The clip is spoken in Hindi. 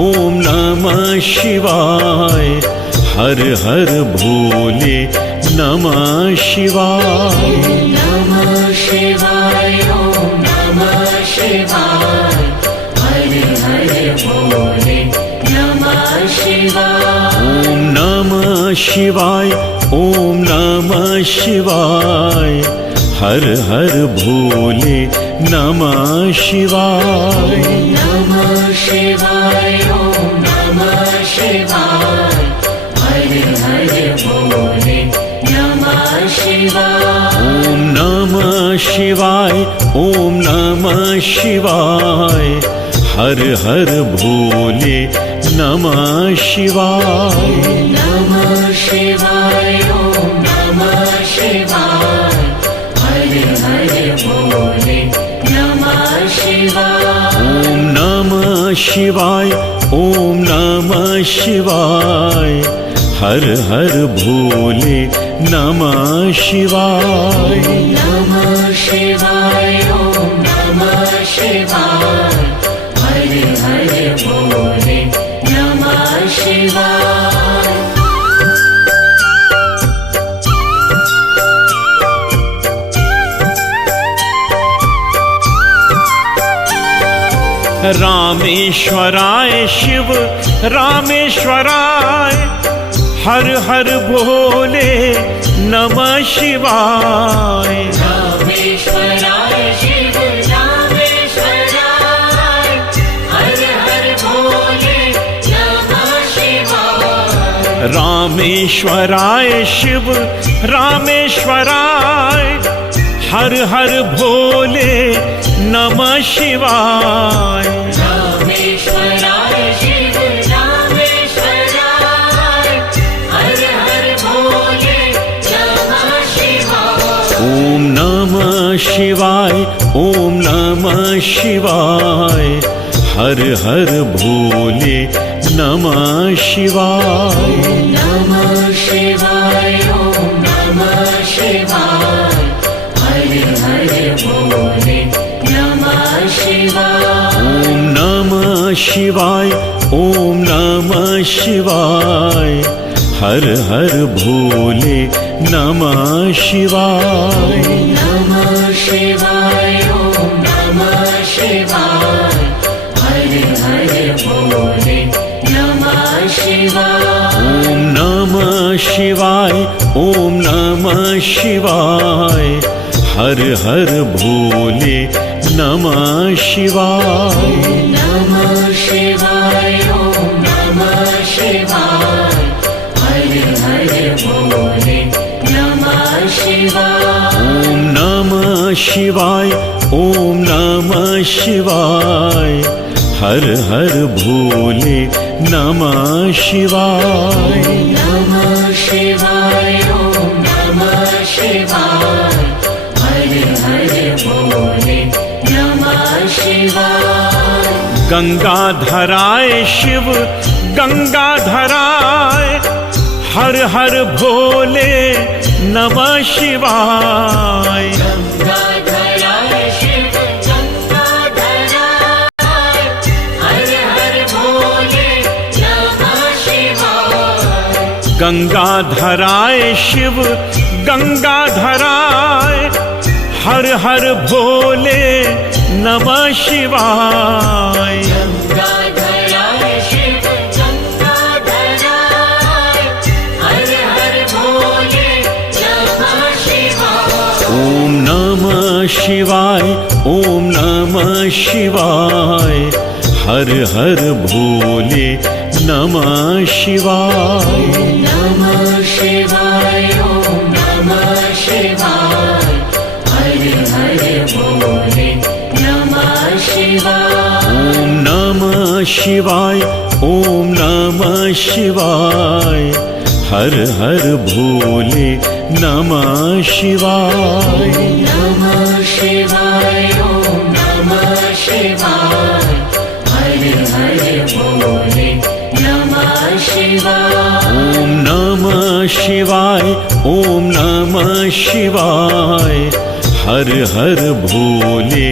ओम नमः शिवाय। हर हर भोले नमः शिवाय। नमः शिवाय ओम नमः शिवाय। हर हर भोले नमः शिवाय। ओम नमः शिवाय ओम नमः शिवाय। हर हर भोले नमः शिवाय। नमः शिवाय ओम नमः शिवाय। हर हर भोले नमः शिवाय। ओम नमः शिवाय ओम नमः शिवाय। हर हर भोले नमः शिवाय। नमः शिवाय ओम नमः शिवाय। हर हर भोले नमः शिवाय। ओम नमः शिवाय ओम नमः शिवाय। हर हर भोले नमः शिवाय। नमः शिवाय ओम नमः शिवाय। हर हर भोले नमः शिवाय। रामेश्वराय शिव रामेश्वराय। हर हर भोले नमः शिवाय। रामेश्वराय शिव रामेश्वराय। हर हर भोले नमः शिवाय। रामेश्वराय शिव रामेश्वराय। हर हर भोले नमः शिवाय। रामेश्वराय शिव रामेश्वराय। हर हर भोले नमः शिवाय। ओम नमः शिवाय ओम नमः शिवाय। हर हर भोले नमः शिवाय। नमः शिवाय ओम नमः शिवाय। हर हर भोले नमः शिवाय। ओम नमः शिवाय ओम नमः शिवाय। हर हर भोले नमः शिवाय। नमः शिवाय ओम नमः शिवाय। हर हर भोले नमः शिवाय। ओम नमः शिवाय ओम नमः शिवाय। हर हर भोले नमः शिवाय। नमः शिवाय ओम नमः शिवाय। हर हर भोले नमः शिवाय। ओम नमः शिवाय ओम नमः शिवाय। हर हर भोले नमः शिवाय। नमः शिवाय ओम नमः शिवाय। हर हर भोले नमः शिवाय। गंगाधराय शिव गंगाधराय। हर हर भोले नमः शिवाय। गंगाधराय शिव गंगाधराय। हर हर भोले नमः शिवाय। गंगाधराय शिव गंगाधराय। हर हर भोले नमः शिवाय। गंगाधराय शिव गंगाधराय। हर हर भोले नमः शिवाय। ओम नमः शिवाय ओम नमः शिवाय। हर हर भोले नमः शिवाय। नमः शिवाय ओम नमः शिवाय। हर हर भोले नमः शिवाय। ओम नमः शिवाय ओम नमः शिवाय। हर हर भोले नमः शिवाय। नमः शिवाय ओम नमः शिवाय। हर हर भोले नमः शिवाय। ओम नमः शिवाय ओम नमः शिवाय। हर हर भोले